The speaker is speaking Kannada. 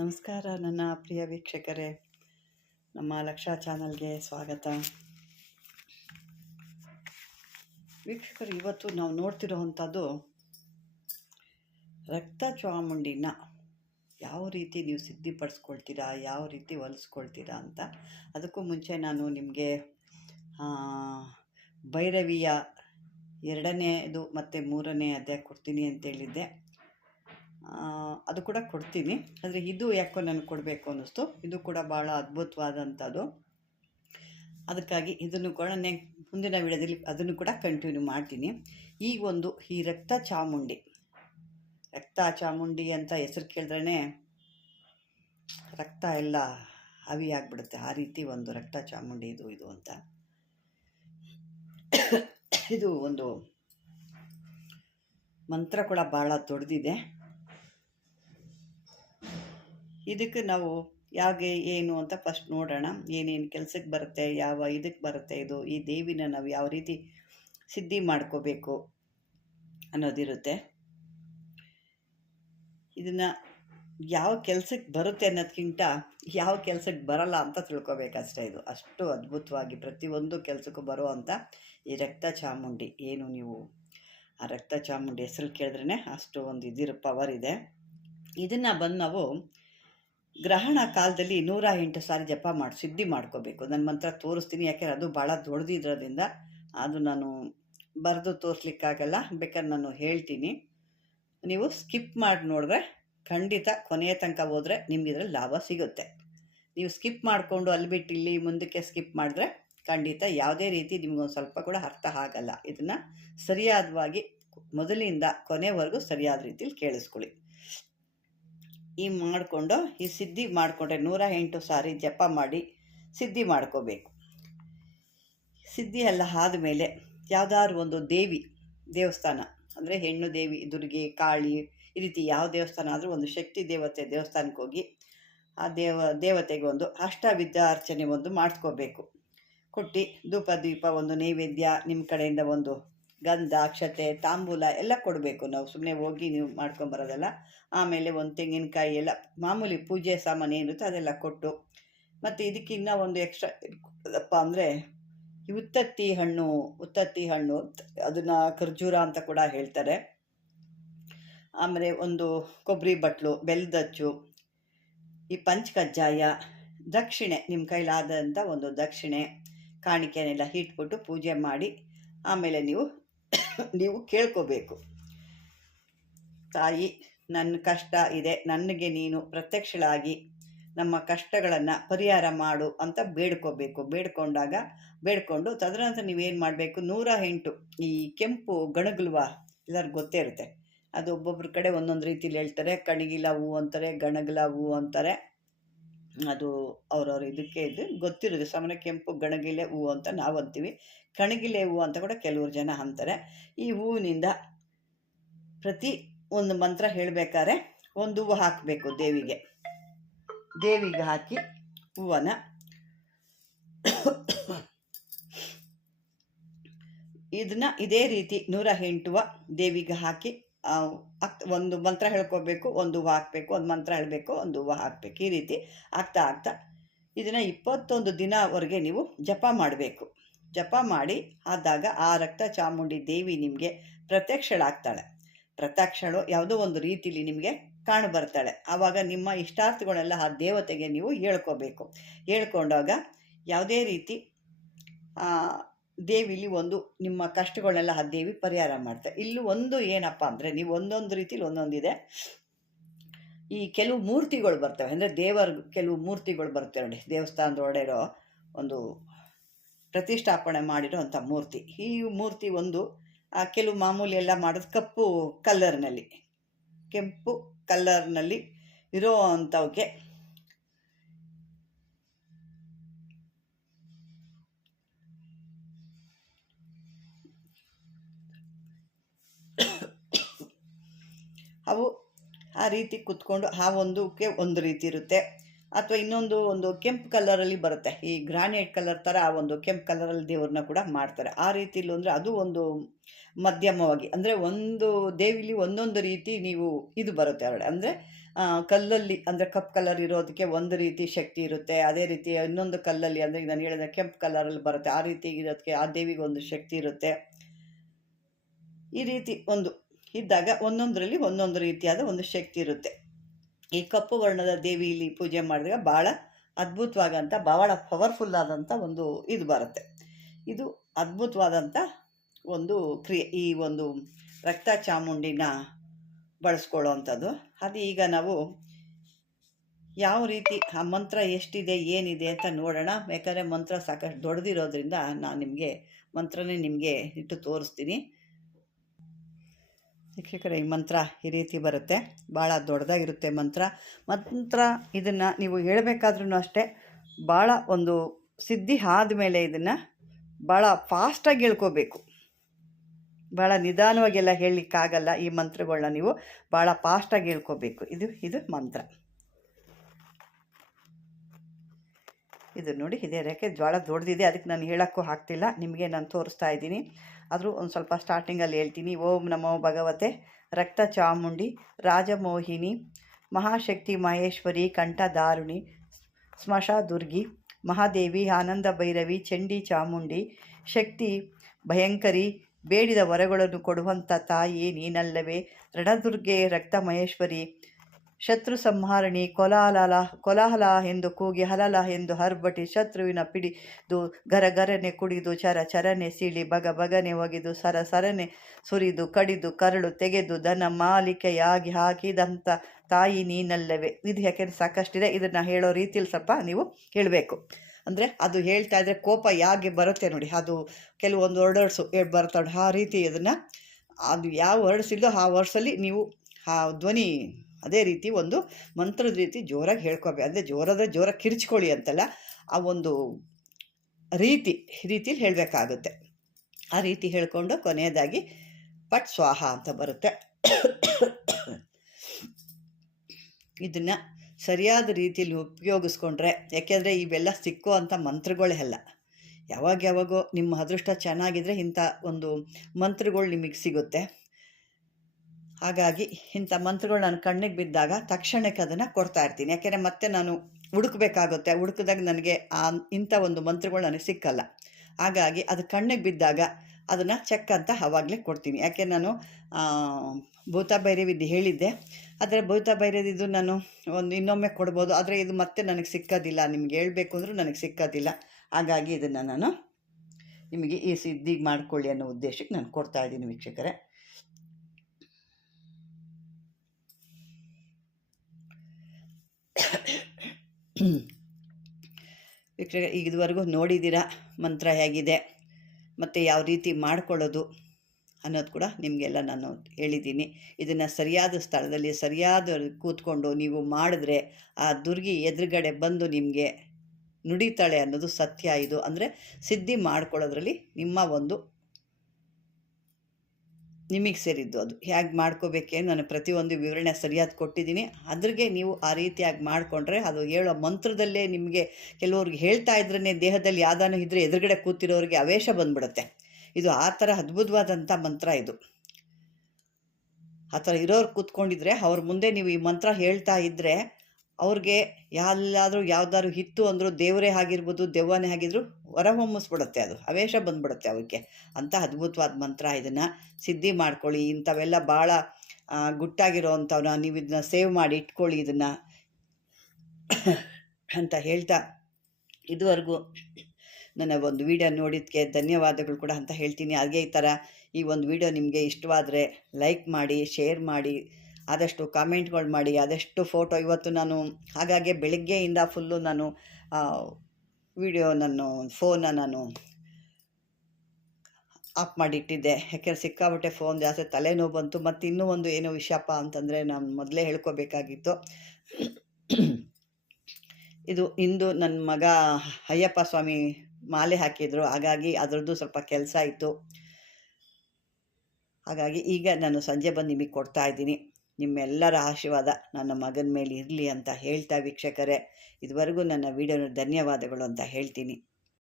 ನಮಸ್ಕಾರ ನನ್ನ ಪ್ರಿಯ ವೀಕ್ಷಕರೇ, ನಮ್ಮ ಲಕ್ಷ ಚಾನಲ್ಗೆ ಸ್ವಾಗತ. ವೀಕ್ಷಕರು, ಇವತ್ತು ನಾವು ನೋಡ್ತಿರೋವಂಥದ್ದು ರಕ್ತ ಚಾಮುಂಡಿನ ಯಾವ ರೀತಿ ನೀವು ಸಿದ್ಧಿಪಡಿಸ್ಕೊಳ್ತೀರಾ, ಯಾವ ರೀತಿ ಹೊಲಿಸ್ಕೊಳ್ತೀರಾ ಅಂತ. ಅದಕ್ಕೂ ಮುಂಚೆ ನಾನು ನಿಮಗೆ ಭೈರವಿಯ 2ನೇದು ಮತ್ತು 3ನೇ ಅಧ್ಯಾಯ ಕೊಡ್ತೀನಿ ಅಂತೇಳಿದ್ದೆ. ಅದು ಕೂಡ ಕೊಡ್ತೀನಿ, ಆದರೆ ಇದು ಯಾಕೋ ನನಗೆ ಕೊಡಬೇಕು ಅನ್ನಿಸ್ತು. ಇದು ಕೂಡ ಭಾಳ ಅದ್ಭುತವಾದಂಥದ್ದು. ಅದಕ್ಕಾಗಿ ಇದನ್ನು ಕೂಡ ಮುಂದಿನ ವಿಡಿಯೋದಲ್ಲಿ ಅದನ್ನು ಕೂಡ ಕಂಟಿನ್ಯೂ ಮಾಡ್ತೀನಿ. ಈ ರಕ್ತ ಚಾಮುಂಡಿ ಅಂತ ಹೆಸರು ಕೇಳಿದ್ರೇ ರಕ್ತ ಎಲ್ಲ ಆಗಿಬಿಡುತ್ತೆ. ಆ ರೀತಿ ಒಂದು ರಕ್ತ ಚಾಮುಂಡಿ ಇದು ಅಂತ. ಇದು ಒಂದು ಮಂತ್ರ ಕೂಡ ಭಾಳ ದೊಡ್ಡದಿದೆ. ಇದಕ್ಕೆ ನಾವು ಏನು ಅಂತ ಫಸ್ಟ್ ನೋಡೋಣ. ಏನೇನು ಕೆಲಸಕ್ಕೆ ಬರುತ್ತೆ, ಯಾವ ಇದಕ್ಕೆ ಬರುತ್ತೆ, ಈ ದೇವಿನ ನಾವು ಯಾವ ರೀತಿ ಸಿದ್ಧಿ ಮಾಡ್ಕೋಬೇಕು ಅನ್ನೋದಿರುತ್ತೆ. ಇದನ್ನು ಯಾವ ಕೆಲಸಕ್ಕೆ ಬರುತ್ತೆ ಅನ್ನೋದಕ್ಕಿಂತ ಯಾವ ಕೆಲಸಕ್ಕೆ ಬರಲ್ಲ ಅಂತ ತಿಳ್ಕೊಬೇಕಷ್ಟೇ. ಇದು ಅಷ್ಟು ಅದ್ಭುತವಾಗಿ ಪ್ರತಿಯೊಂದು ಕೆಲಸಕ್ಕೂ ಬರೋ ಅಂಥ ಈ ರಕ್ತ ಚಾಮುಂಡಿ, ನೀವು ಆ ರಕ್ತ ಚಾಮುಂಡಿ ಹೆಸರು ಕೇಳಿದ್ರೇ ಅಷ್ಟು ಒಂದು ಪವರ್ ಇದೆ. ಇದನ್ನು ಬಂದು ನಾವು ಗ್ರಹಣ ಕಾಲದಲ್ಲಿ 108 ಸಾರಿ ಜಪ ಸಿದ್ಧಿ ಮಾಡ್ಕೋಬೇಕು. ನನ್ನ ಮಂತ್ರ ತೋರಿಸ್ತೀನಿ, ಯಾಕೆಂದರೆ ಅದು ಭಾಳ ದೊಡ್ಡದಿರೋದ್ರಿಂದ ಅದು ನಾನು ಬರೆದು ತೋರಿಸ್ಲಿಕ್ಕಾಗಲ್ಲ. ಬೇಕಾದ್ರೆ ನಾನು ಹೇಳ್ತೀನಿ, ನೀವು ಸ್ಕಿಪ್ ಮಾಡಿ ನೋಡಿದ್ರೆ ಖಂಡಿತ ಕೊನೆಯ ತನಕ ಹೋದರೆ ನಿಮ್ಗೆ ಇದರಲ್ಲಿ ಲಾಭ ಸಿಗುತ್ತೆ. ನೀವು ಸ್ಕಿಪ್ ಮಾಡಿಕೊಂಡು ಅಲ್ಲಿ ಬಿಟ್ಟು ಇಲ್ಲಿ ಮುಂದಕ್ಕೆ ಸ್ಕಿಪ್ ಮಾಡಿದ್ರೆ ಖಂಡಿತ ಯಾವುದೇ ರೀತಿ ನಿಮಗೊಂದು ಸ್ವಲ್ಪ ಕೂಡ ಅರ್ಥ ಆಗಲ್ಲ. ಇದನ್ನು ಸರಿಯಾದವಾಗಿ ಮೊದಲಿಂದ ಕೊನೆವರೆಗೂ ಸರಿಯಾದ ರೀತಿಯಲ್ಲಿ ಕೇಳಿಸ್ಕೊಳ್ಳಿ. ಮಾಡಿಕೊಂಡು ಈ ಸಿದ್ಧಿ ಮಾಡಿಕೊಂಡ್ರೆ 108 ಸಾರಿ ಜಪ ಮಾಡಿ ಸಿದ್ಧಿ ಮಾಡ್ಕೋಬೇಕು. ಸಿದ್ಧಿ ಎಲ್ಲ ಆದಮೇಲೆ ಯಾವುದಾದ್ರು ಒಂದು ದೇವಸ್ಥಾನ, ಅಂದರೆ ಹೆಣ್ಣು ದೇವಿ, ದುರ್ಗೆ, ಕಾಳಿ, ಈ ರೀತಿ ಯಾವ ದೇವಸ್ಥಾನ ಆದರೂ ಒಂದು ಶಕ್ತಿ ದೇವಸ್ಥಾನಕ್ಕೆ ಹೋಗಿ ಆ ದೇವತೆಗೆ ಒಂದು ಅಷ್ಟವಿದ್ಯಾರ್ಚನೆ ಮಾಡಿಸ್ಕೋಬೇಕು. ಕೊಟ್ಟು ಧೂಪ ದೀಪ ಒಂದು ನೈವೇದ್ಯ, ನಿಮ್ಮ ಕಡೆಯಿಂದ ಒಂದು ಗಂಧ, ಅಕ್ಷತೆ, ತಾಂಬೂಲ ಎಲ್ಲ ಕೊಡಬೇಕು. ನಾವು ಸುಮ್ಮನೆ ಹೋಗಿ ನೀವು ಮಾಡ್ಕೊಂಬರೋದಲ್ಲ. ಆಮೇಲೆ ಒಂದು ತೆಂಗಿನಕಾಯಿ ಎಲ್ಲ ಮಾಮೂಲಿ ಪೂಜೆ ಸಾಮಾನು ಏನಿರುತ್ತೆ ಅದೆಲ್ಲ ಕೊಟ್ಟು, ಮತ್ತು ಇದಕ್ಕಿನ್ನ ಒಂದು ಎಕ್ಸ್ಟ್ರಾ ಅಂದರೆ ಉತ್ತತ್ತಿ ಹಣ್ಣು ಅದನ್ನು ಖರ್ಜೂರ ಅಂತ ಕೂಡ ಹೇಳ್ತಾರೆ. ಆಮೇಲೆ ಒಂದು ಕೊಬ್ಬರಿ ಬಟ್ಲು, ಬೆಲ್ಲದಚ್ಚು, ಈ ಪಂಚಕಜ್ಜಾಯ, ದಕ್ಷಿಣೆ, ನಿಮ್ಮ ಕೈಲಾದಂಥ ಒಂದು ದಕ್ಷಿಣೆ, ಕಾಣಿಕೆನೆಲ್ಲ ಇಟ್ಬಿಟ್ಟು ಪೂಜೆ ಮಾಡಿ ಆಮೇಲೆ ನೀವು ಕೇಳ್ಕೋಬೇಕು. ತಾಯಿ, ನನ್ನ ಕಷ್ಟ ಇದೆ, ನನಗೆ ನೀನು ಪ್ರತ್ಯಕ್ಷಳಾಗಿ ನಮ್ಮ ಕಷ್ಟಗಳನ್ನು ಪರಿಹಾರ ಮಾಡು ಅಂತ ಬೇಡ್ಕೊಂಡು ತದನಂತರ ನೀವೇನು ಮಾಡಬೇಕು, 108 ಈ ಕೆಂಪು ಗಣಗಲ್ವ ಎಲ್ಲರಿಗೂ ಗೊತ್ತೇ ಇರುತ್ತೆ. ಅದು ಒಬ್ಬೊಬ್ರ ಕಡೆ ಒಂದೊಂದು ರೀತಿಲಿ ಹೇಳ್ತಾರೆ. ಕಣಗಿಲ ಹೂವು ಅಂತಾರೆ, ಗಣಗಲ ಹೂವು ಅಂತಾರೆ. ಅದು ಅವ್ರವ್ರ ಇದಕ್ಕೆ ಗೊತ್ತಿರೋದು. ಸಾಮಾನ್ಯ ಕೆಂಪು ಗಣಗಿಲೆ ಹೂವು ಅಂತ ನಾವು ಅಂತೀವಿ, ಕಣಗಿಲೆ ಹೂವು ಅಂತ ಕೂಡ ಕೆಲವರು ಜನ ಅಂತಾರೆ. ಈ ಹೂವಿನಿಂದ ಪ್ರತಿ ಒಂದು ಮಂತ್ರ ಹೇಳಬೇಕಾದ್ರೆ ಒಂದು ಹೂವು ಹಾಕಬೇಕು. ದೇವಿಗೆ ಹಾಕಿ ಹೂವನ್ನು ಇದನ್ನ ಇದೇ ರೀತಿ 108 ದೇವಿಗೆ ಹಾಕಿ ಒಂದು ಮಂತ್ರ ಹೇಳ್ಕೋಬೇಕು, ಒಂದು ಹೂವು ಹಾಕಬೇಕು, ಒಂದು ಮಂತ್ರ ಹೇಳಬೇಕು, ಒಂದು ಹೂವು ಹಾಕಬೇಕು. ಈ ರೀತಿ ಆಗ್ತಾ ಇದನ್ನು 21 ದಿನವರೆಗೆ ನೀವು ಜಪ ಮಾಡಬೇಕು. ಜಪ ಮಾಡಿ ಆದಾಗ ಆ ರಕ್ತ ಚಾಮುಂಡಿ ದೇವಿ ನಿಮಗೆ ಪ್ರತ್ಯಕ್ಷಳು ಯಾವುದೋ ಒಂದು ರೀತಿಲಿ ನಿಮಗೆ ಕಾಣಬರ್ತಾಳೆ. ಆವಾಗ ನಿಮ್ಮ ಇಷ್ಟಾರ್ಥಗಳೆಲ್ಲ ಆ ದೇವತೆಗೆ ನೀವು ಹೇಳ್ಕೊಂಡಾಗ ಯಾವುದೇ ರೀತಿ ದೇವಿಲಿ ಒಂದು ನಿಮ್ಮ ಕಷ್ಟಗಳನ್ನೆಲ್ಲ ಆ ದೇವಿ ಪರಿಹಾರ ಮಾಡ್ತಾರೆ. ಇಲ್ಲಿ ಒಂದು ಏನಪ್ಪ ಅಂದರೆ, ನೀವು ಒಂದೊಂದು ರೀತಿಲಿ ಒಂದೊಂದಿದೆ. ಈ ಕೆಲವು ಮೂರ್ತಿಗಳು ಬರ್ತವೆ, ಅಂದರೆ ದೇವರ ಕೆಲವು ಮೂರ್ತಿಗಳು ಬರ್ತವೆ ನೋಡಿ. ದೇವಸ್ಥಾನದೊಳಗೆ ಇರೋ ಒಂದು ಪ್ರತಿಷ್ಠಾಪನೆ ಮಾಡಿರೋ ಅಂಥ ಮೂರ್ತಿ. ಈ ಮೂರ್ತಿ ಕೆಲವು ಮಾಮೂಲಿ ಎಲ್ಲ ಮಾಡೋದು ಕಪ್ಪು ಕೆಂಪು ಕಲ್ಲರ್ನಲ್ಲಿ ಇರೋ ಅಂಥವಕ್ಕೆ ಅವು ಆ ರೀತಿ ಕುತ್ಕೊಂಡು ಒಂದಕ್ಕೆ ಒಂದು ರೀತಿ ಇರುತ್ತೆ. ಅಥವಾ ಇನ್ನೊಂದು ಒಂದು ಕೆಂಪು ಕಲರಲ್ಲಿ ಬರುತ್ತೆ, ಈ ಗ್ರಾನೈಟ್ ಕಲರ್ ಥರ ಒಂದು ಕೆಂಪು ಕಲರಲ್ಲಿ ದೇವ್ರನ್ನ ಕೂಡ ಮಾಡ್ತಾರೆ. ಆ ರೀತಿಲೂ ಅಂದರೆ ಅದು ಒಂದು ಮಧ್ಯಮವಾಗಿ, ಅಂದರೆ ಒಂದು ದೇವಿಲಿ ಒಂದೊಂದು ರೀತಿ ನೀವು ಇದು ಬರುತ್ತೆ ಹೊರಡೆ. ಅಂದರೆ ಕಲ್ಲಲ್ಲಿ ಅಂದರೆ ಕಪ್ಪು ಕಲರ್ ಇರೋದಕ್ಕೆ ಒಂದು ರೀತಿ ಶಕ್ತಿ ಇರುತ್ತೆ, ಅದೇ ರೀತಿ ಇನ್ನೊಂದು ಕಲ್ಲಲ್ಲಿ ಅಂದರೆ ನಾನು ಹೇಳಿದ ಕೆಂಪು ಕಲರಲ್ಲಿ ಬರುತ್ತೆ, ಆ ರೀತಿ ಇರೋದಕ್ಕೆ ಆ ದೇವಿಗೆ ಒಂದು ಶಕ್ತಿ ಇರುತ್ತೆ. ಈ ರೀತಿ ಒಂದು ಇದ್ದಾಗ ಒಂದೊಂದರಲ್ಲಿ ಒಂದೊಂದು ರೀತಿಯಾದ ಒಂದು ಶಕ್ತಿ ಇರುತ್ತೆ. ಈ ಕಪ್ಪು ವರ್ಣದ ದೇವಿಯಲ್ಲಿ ಪೂಜೆ ಮಾಡಿದಾಗ ಭಾಳ ಅದ್ಭುತವಾದಂಥ ಭಾಳ ಪವರ್ಫುಲ್ ಆದಂಥ ಒಂದು ಇದು ಬರುತ್ತೆ. ಇದು ಅದ್ಭುತವಾದಂಥ ಒಂದು ಕ್ರಿಯೆ, ಈ ಒಂದು ರಕ್ತ ಚಾಮುಂಡಿನ ಬಳಸ್ಕೊಳ್ಳೋ ಅಂಥದ್ದು. ಅದು ಈಗ ನಾವು ಯಾವ ರೀತಿ ಆ ಮಂತ್ರ ಎಷ್ಟಿದೆ ಏನಿದೆ ಅಂತ ನೋಡೋಣ. ಬೇಕಾದ್ರೆ ಮಂತ್ರ ಸಾಕಷ್ಟು ದೊಡ್ಡದಿರೋದ್ರಿಂದ ನಾನು ನಿಮಗೆ ಮಂತ್ರನೇ ನಿಮಗೆ ಇಟ್ಟು ತೋರಿಸ್ತೀನಿ. ವೀಕ್ಷಕರೇ, ಈ ಮಂತ್ರ ಈ ರೀತಿ ಬರುತ್ತೆ, ಭಾಳ ದೊಡ್ಡದಾಗಿರುತ್ತೆ ಮಂತ್ರ. ಇದನ್ನು ನೀವು ಹೇಳಬೇಕಾದ್ರೂ ಅಷ್ಟೇ ಭಾಳ ಒಂದು ಸಿದ್ಧಿ ಆದಮೇಲೆ ಇದನ್ನು ಭಾಳ ಫಾಸ್ಟಾಗಿ ಹೇಳ್ಕೋಬೇಕು. ಭಾಳ ನಿಧಾನವಾಗೆಲ್ಲ ಹೇಳಲಿಕ್ಕಾಗಲ್ಲ. ಈ ಮಂತ್ರಗಳನ್ನ ನೀವು ಭಾಳ ಫಾಸ್ಟಾಗಿ ಹೇಳ್ಕೋಬೇಕು. ಇದು ಮಂತ್ರ. ಇದು ನೋಡಿ, ಇದೇ ರೇಖೆ ಭಾಳ ದೊಡ್ಡದಿದೆ, ಅದಕ್ಕೆ ನಾನು ಹೇಳೋಕ್ಕೂ ಆಗ್ತಿಲ್ಲ, ನಿಮಗೆ ನಾನು ತೋರಿಸ್ತಾ ಇದ್ದೀನಿ. ಆದರೂ ಒಂದು ಸ್ವಲ್ಪ ಸ್ಟಾರ್ಟಿಂಗಲ್ಲಿ ಹೇಳ್ತೀನಿ. ಓಂ ನಮೋ ಭಗವತೆ ರಕ್ತ ಚಾಮುಂಡಿ ರಾಜಮೋಹಿನಿ ಮಹಾಶಕ್ತಿ ಮಹೇಶ್ವರಿ ಕಂಠದಾರುಣಿ ಸ್ಮಶ ದುರ್ಗಿ ಮಹಾದೇವಿ ಆನಂದ ಭೈರವಿ ಚಂಡಿ ಚಾಮುಂಡಿ ಶಕ್ತಿ ಭಯಂಕರಿ, ಬೇಡಿದ ವರಗಳನ್ನು ಕೊಡುವಂಥ ತಾಯಿ ನೀನಲ್ಲವೇ. ರಣದುರ್ಗೆ ರಕ್ತ ಮಹೇಶ್ವರಿ ಶತ್ರು ಸಂಹಾರಣಿ ಕೋಲಾಹಲ ಎಂದು ಕೂಗಿ ಹಲಲ ಎಂದು ಹರ್ಬಟಿ ಶತ್ರುವಿನ ಪಿಡಿದು ಗರಗರನೆ ಕುಡಿದು ಚರನೆ ಸೀಳಿ ಬಗನೆ ಒಗೆದು ಸರನೆ ಸುರಿದು ಕಡಿದು ಕರಳು ತೆಗೆದು ದನ ಮಾಲಿಕೆಯಾಗಿ ಹಾಕಿದಂಥ ತಾಯಿ ನೀನಲ್ಲವೇ. ಇದು ಯಾಕೆಂದರೆ ಸಾಕಷ್ಟಿದೆ, ಇದನ್ನು ಹೇಳೋ ರೀತಿಯಲ್ಲಿ ಸ್ವಲ್ಪ ನೀವು ಹೇಳಬೇಕು. ಅಂದರೆ ಅದು ಹೇಳ್ತಾ ಇದ್ದರೆ ಕೋಪ ಯಾಕೆ ಬರುತ್ತೆ ನೋಡಿ, ಅದು ಕೆಲವೊಂದು ವರ್ಡ್ಸು ಬರ್ತಾವೆ, ಆ ರೀತಿ ಇದನ್ನು ಅದು ಯಾವ ವರ್ಡ್ಸ್ ಇಲ್ಲೋ ಆ ವರ್ಡ್ಸಲ್ಲಿ ನೀವು ಆ ಧ್ವನಿ ಅದೇ ರೀತಿ ಒಂದು ಮಂತ್ರದ ರೀತಿ ಜೋರಾಗಿ ಹೇಳ್ಕೋಬೇಕು. ಅಂದರೆ ಜೋರಾಗಿ ಕಿರ್ಚ್ಕೊಳ್ಳಿ ಅಂತಲ್ಲ, ಆ ಒಂದು ರೀತಿಲಿ ಹೇಳಬೇಕಾಗುತ್ತೆ. ಆ ರೀತಿ ಹೇಳಿಕೊಂಡು ಕೊನೆಯದಾಗಿ ಪಟ್ ಸ್ವಾಹ ಅಂತ ಬರುತ್ತೆ. ಇದನ್ನು ಸರಿಯಾದ ರೀತಿಯಲ್ಲಿ ಉಪಯೋಗಿಸ್ಕೊಂಡ್ರೆ, ಯಾಕೆಂದರೆ ಇವೆಲ್ಲ ಸಿಕ್ಕುವಂಥ ಮಂತ್ರಗಳೇ ಅಲ್ಲ. ಯಾವಾಗೋ ನಿಮ್ಮ ಅದೃಷ್ಟ ಚೆನ್ನಾಗಿದ್ದರೆ ಇಂಥ ಒಂದು ಮಂತ್ರಗಳು ನಿಮಗೆ ಸಿಗುತ್ತೆ. ಹಾಗಾಗಿ ಇಂಥ ಮಂತ್ರಗಳು ನನ್ನ ಕಣ್ಣಿಗೆ ಬಿದ್ದಾಗ ತಕ್ಷಣಕ್ಕೆ ಅದನ್ನು ಕೊಡ್ತಾಯಿರ್ತೀನಿ. ಯಾಕೆಂದರೆ ಮತ್ತೆ ನಾನು ಹುಡುಕಬೇಕಾಗುತ್ತೆ, ಹುಡುಕಿದಾಗ ನನಗೆ ಇಂಥ ಒಂದು ಮಂತ್ರಗಳು ನನಗೆ ಸಿಕ್ಕಲ್ಲ. ಹಾಗಾಗಿ ಅದು ಕಣ್ಣಿಗೆ ಬಿದ್ದಾಗ ಅದನ್ನು ಚೆಕ್ ಅಂತ ಆವಾಗಲೇ ಕೊಡ್ತೀನಿ. ಯಾಕೆ ನಾನು ಭೂತ ಭೈರವಿದ್ದು ಹೇಳಿದ್ದೆ, ಆದರೆ ಭೂತ ಭೈರವಿದ್ದು ನಾನು ಇನ್ನೊಮ್ಮೆ ಕೊಡ್ಬೋದು, ಆದರೆ ಇದು ಮತ್ತೆ ನನಗೆ ಸಿಕ್ಕೋದಿಲ್ಲ, ನಿಮ್ಗೆ ಹೇಳಬೇಕು ಅಂದರೂ ನನಗೆ ಸಿಕ್ಕೋದಿಲ್ಲ. ಹಾಗಾಗಿ ಇದನ್ನು ನಾನು ನಿಮಗೆ ಈ ಸಿದ್ಧಿಗೆ ಮಾಡ್ಕೊಳ್ಳಿ ಅನ್ನೋ ಉದ್ದೇಶಕ್ಕೆ ನಾನು ಕೊಡ್ತಾಯಿದ್ದೀನಿ ವೀಕ್ಷಕರೇ. ವೀಕ್ಷಕರೇ, ಈಗ ಇದುವರೆಗೂ ನೋಡಿದ್ದೀರಾ ಮಂತ್ರ ಹೇಗಿದೆ ಮತ್ತು ಯಾವ ರೀತಿ ಮಾಡ್ಕೊಳ್ಳೋದು ಅನ್ನೋದು ಕೂಡ ನಿಮಗೆಲ್ಲ ನಾನು ಹೇಳಿದ್ದೀನಿ. ಇದನ್ನು ಸರಿಯಾದ ಸ್ಥಳದಲ್ಲಿ ಸರಿಯಾದ ಕೂತ್ಕೊಂಡು ನೀವು ಮಾಡಿದ್ರೆ ಆ ದುರ್ಗಿ ಎದುರುಗಡೆ ಬಂದು ನಿಮಗೆ ನುಡಿತಾಳೆ ಅನ್ನೋದು ಸತ್ಯ. ಇದು ಅಂದರೆ ಸಿದ್ಧಿ ಮಾಡ್ಕೊಳ್ಳೋದ್ರಲ್ಲಿ ನಿಮ್ಮ ಒಂದು ನಿಮಗೆ ಸೇರಿದ್ದು. ಅದು ಹೇಗೆ ಮಾಡ್ಕೋಬೇಕೆ ನಾನು ಪ್ರತಿಯೊಂದು ವಿವರಣೆ ಸರಿಯಾಗಿ ಕೊಟ್ಟಿದ್ದೀನಿ. ಅದ್ರಿಗೆ ನೀವು ಆ ರೀತಿಯಾಗಿ ಮಾಡಿಕೊಂಡ್ರೆ ಅದು ಹೇಳೋ ಮಂತ್ರದಲ್ಲೇ ನಿಮಗೆ ಕೆಲವ್ರಿಗೆ ಹೇಳ್ತಾ ಇದ್ರೇ ದೇಹದಲ್ಲಿ ಯಾವ್ದಾನು ಇದ್ದರೆ ಎದುರುಗಡೆ ಕೂತಿರೋರಿಗೆ ಆವೇಶ ಬಂದ್ಬಿಡುತ್ತೆ. ಇದು ಆ ಥರ ಅದ್ಭುತವಾದಂಥ ಮಂತ್ರ. ಇದು ಆ ಥರ ಇರೋರು ಕೂತ್ಕೊಂಡಿದ್ರೆ ಅವ್ರ ಮುಂದೆ ನೀವು ಈ ಮಂತ್ರ ಹೇಳ್ತಾ ಇದ್ದರೆ ಅವ್ರಿಗೆ ಯಾವ್ದಾದ್ರು ಇತ್ತು ಅಂದರೂ ದೇವರೇ ಆಗಿರ್ಬೋದು ದೆವ್ವನೇ ಆಗಿದ್ರು ಹೊರಹೊಮ್ಮಿಸ್ಬಿಡುತ್ತೆ, ಅದು ಆವೇಶ ಬಂದ್ಬಿಡುತ್ತೆ ಅವಕ್ಕೆ. ಅಂಥ ಅದ್ಭುತವಾದ ಮಂತ್ರ. ಇದನ್ನು ಸಿದ್ಧಿ ಮಾಡ್ಕೊಳ್ಳಿ. ಇಂಥವೆಲ್ಲ ಭಾಳ ಗುಟ್ಟಾಗಿರೋ ಅಂಥವನ್ನ ನೀವು ಇದನ್ನ ಸೇವ್ ಮಾಡಿ ಇಟ್ಕೊಳ್ಳಿ ಇದನ್ನು ಅಂತ ಹೇಳ್ತಾ, ಇದುವರೆಗೂ ನನ್ನ ಒಂದು ವಿಡಿಯೋ ನೋಡಿದ್ದಕ್ಕೆ ಧನ್ಯವಾದಗಳು ಕೂಡ ಅಂತ ಹೇಳ್ತೀನಿ. ಹಾಗೆ ಈ ಥರ ಈ ಒಂದು ವಿಡಿಯೋ ನಿಮಗೆ ಇಷ್ಟವಾದರೆ ಲೈಕ್ ಮಾಡಿ, ಶೇರ್ ಮಾಡಿ, ಆದಷ್ಟು ಕಾಮೆಂಟ್ಗಳು ಮಾಡಿ, ಆದಷ್ಟು ಫೋಟೋ. ಇವತ್ತು ನಾನು ಹಾಗಾಗಿ ಬೆಳಗ್ಗೆಯಿಂದ ಫುಲ್ಲು ನಾನು ವಿಡಿಯೋ ಫೋನ್ನ ನಾನು ಆಫ್ ಮಾಡಿಟ್ಟಿದ್ದೆ. ಯಾಕೆಂದರೆ ಸಿಕ್ಕಾಬಿಟ್ಟೆ ಫೋನ್ ಜಾಸ್ತಿ ತಲೆನೋವು ಬಂತು. ಮತ್ತು ಇನ್ನೂ ಒಂದು ಏನೋ ವಿಷಯಪ್ಪ ಅಂತಂದರೆ ನಾನು ಮೊದಲೇ ಹೇಳ್ಕೊಬೇಕಾಗಿತ್ತು. ಇದು ಇಂದು ನನ್ನ ಮಗ ಅಯ್ಯಪ್ಪ ಸ್ವಾಮಿ ಮಾಲೆ ಹಾಕಿದರು, ಹಾಗಾಗಿ ಅದರದ್ದು ಸ್ವಲ್ಪ ಕೆಲಸ ಇತ್ತು. ಹಾಗಾಗಿ ಈಗ ನಾನು ಸಂಜೆ ಬಂದು ನಿಮಗೆ ಕೊಡ್ತಾಯಿದ್ದೀನಿ. ನಿಮ್ಮೆಲ್ಲರ ಆಶೀರ್ವಾದ ನನ್ನ ಮಗನ ಮೇಲೆ ಇರಲಿ ಅಂತ ಹೇಳ್ತಾ ವೀಕ್ಷಕರೇ, ಇದುವರೆಗೂ ನನ್ನ ವಿಡಿಯೋನ ಧನ್ಯವಾದಗಳು ಅಂತ ಹೇಳ್ತೀನಿ.